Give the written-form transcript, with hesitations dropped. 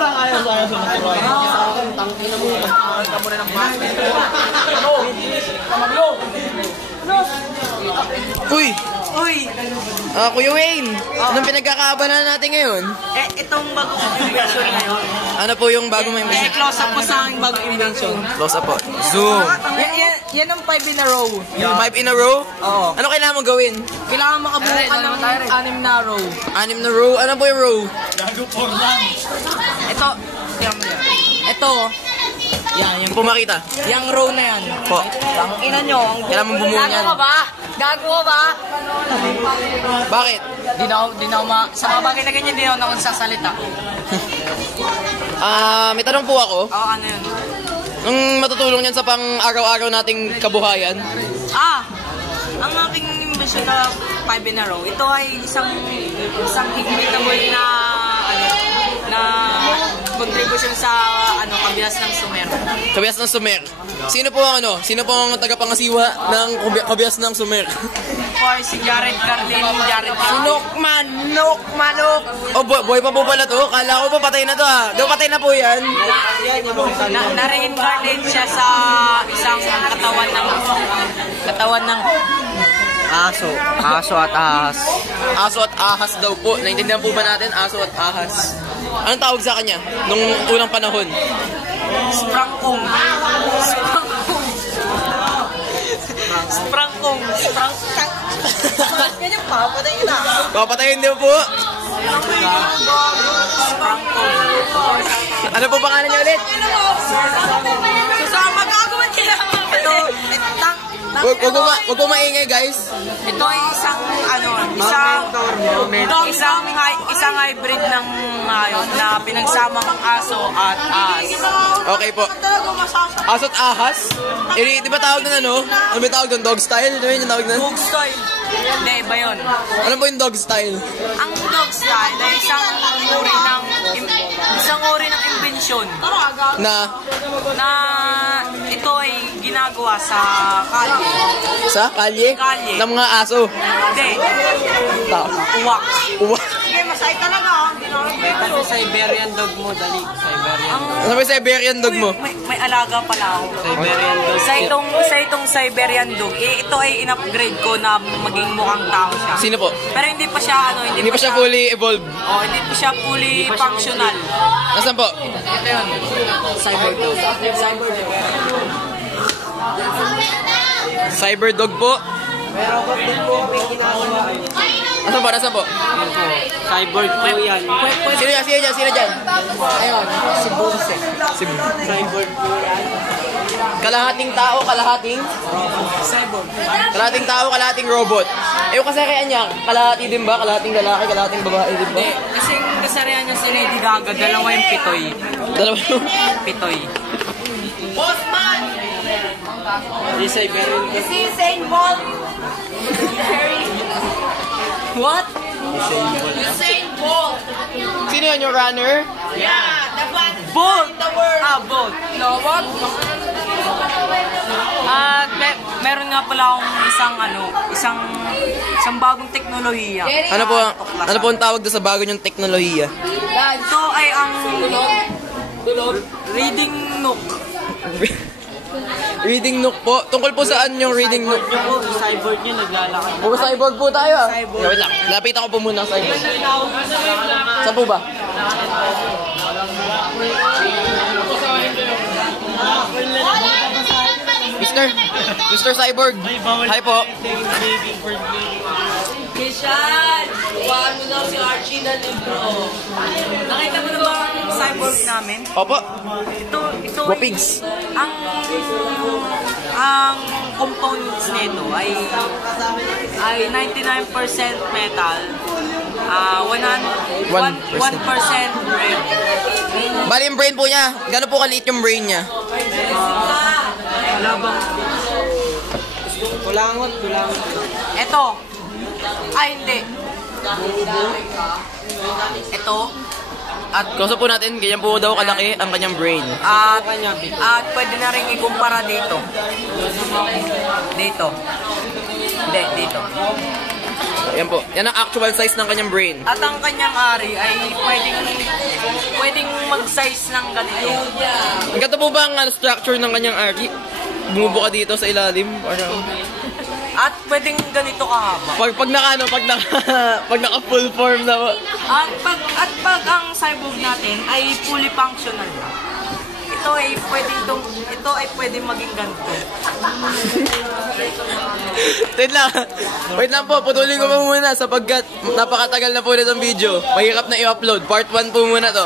Ayos. Tangina mo. Ka muna ng basket. Ano? Kamaglo. Uy! Kuya Wayne, anong pinagkakaabalan natin ngayon? Itong bagong invention ngayon. Ano po yung bagong invention? Close up po sa aking bagong invention. Close up po. Zoom. Yan ang 5 in a row. 5 in a row? Oo. Ano kailangan mong gawin? Kailangan makabuo ka ng 6 na row. 6 na row? Ano po yung row? Ito. Yan, Yung pumakita. yung row na yan. Po. Ina nyo. Kailangan mong bumuo niyan. Gago ka ba? Bakit? Di na ako sa mga bagay na ganyan, di na ako nagsasalita. May tanong po ako. Oo, ano yun? Nung matutulong yan sa pang-araw-araw nating kabuhayan. Ang aking invention na 5 in a row, ito ay isang equitable na contribution sa kabias ng Sumer. Kabias ng Sumer. Sino po ang tagapangasiwa ng kabias ng Sumer? Si Jared Cardin, Manok! Oh, boy pa po pala to. Kala ko pa patay na to ha. Patay na po yan. Na-reincarnate siya sa isang katawan ng aso at ahas. Aso at ahas daw po. Naintindihan po ba natin? Aso at ahas. Anong tawag sa kanya nung unang panahon? Sprangkong. Ganyan pa, patayin na. Papatayin din po. Ano po pangalan niya ulit? Susama gagawin nila. Wag po maingay guys. Ito ay isang hybrid ng ngayon na pinagsamang aso at ahas. Okay po. Aso at ahas? Di ba tawag na ano? Ano ba tawag doon? Dog style? Ano yung tawag na? Dog style. Hindi, iba yun. Ano po yung dog style? Ang dog style ay isang uri ng imbensyon Na ito ay ginagawa sa kalye. Sa kalye? Kalye. Ng mga aso? Hindi. Uwak. Sige, masay talaga. Kasi Siberian dog mo, dali. Ano ba yung Siberian dog mo? May alaga pala ako. Siberian dog. Sa itong Siberian dog, ito ay in-upgrade ko na maging mukhang tao siya. Sino po? Pero hindi pa siya Hindi pa siya fully evolved. hindi pa siya fully functional. Nasaan po? Ito yun. Cyberdog. Cyberdog po. May robot din po may ginagawa. Nasaan po? Cyborg po yan. Sino dyan? Ayun, si Bunse. Cyborg po yan. Kalahating tao, kalahating? Cyborg. Kalahating tao, kalahating robot. Kasi kaya niya, kalahati din ba? Kalahating lalaki, kalahating babae din ba? Kasi yung kasarihan niya si Lady Gaga, dalawa yung pitoy. Dalawa yung Pitoy. Di Siberian dog. Si Usain Bolt. What? Usain Bolt. Sino yun yung runner? Yeah, the one. Bolt. Bolt. No, what? Meron nga pala akong isang bagong teknolohiya. Ano po ang tawag doon sa bago niyong teknolohiya? Ito ay ang reading nook. Reading nook po. Tungkol po saan yung reading nook? Yung cyborg niya naglalakad. Puro cyborg po tayo ah. Wait lang. Lapitan ko po muna ang cyborg. Saan po ba? Mr. Cyborg. Hi po. Kishan! Huwag mo daw si Archie na libro. Nakita mo na ba ang cyborg namin? Opo. Ito Wapigs. ang components nito ay 99% metal, 1% brain. Bali yung brain po niya. Gano'n po kaliit yung brain niya? Kulangot. Ito. Hindi. Ito. At kaso po natin, ganyan po daw kalaki ang kanyang brain. At pwede na rin ikumpara dito. Dito. Hindi, dito. Yan po. Yan ang actual size ng kanyang brain. At ang kanyang ari ay pwedeng mag-size ng ganito. Ang gato po ba ang structure ng kanyang ari? Bumubuka dito sa ilalim? At pwedeng ganito kahaba. Pag naka full form na po. At pag ang cyborg natin ay fully functional na. Ito ay pwedeng maging ganito. Wait lang po, putulin ko pa muna sapagkat napakatagal na po nitong video. Mahirap na i-upload. Part 1 po muna to.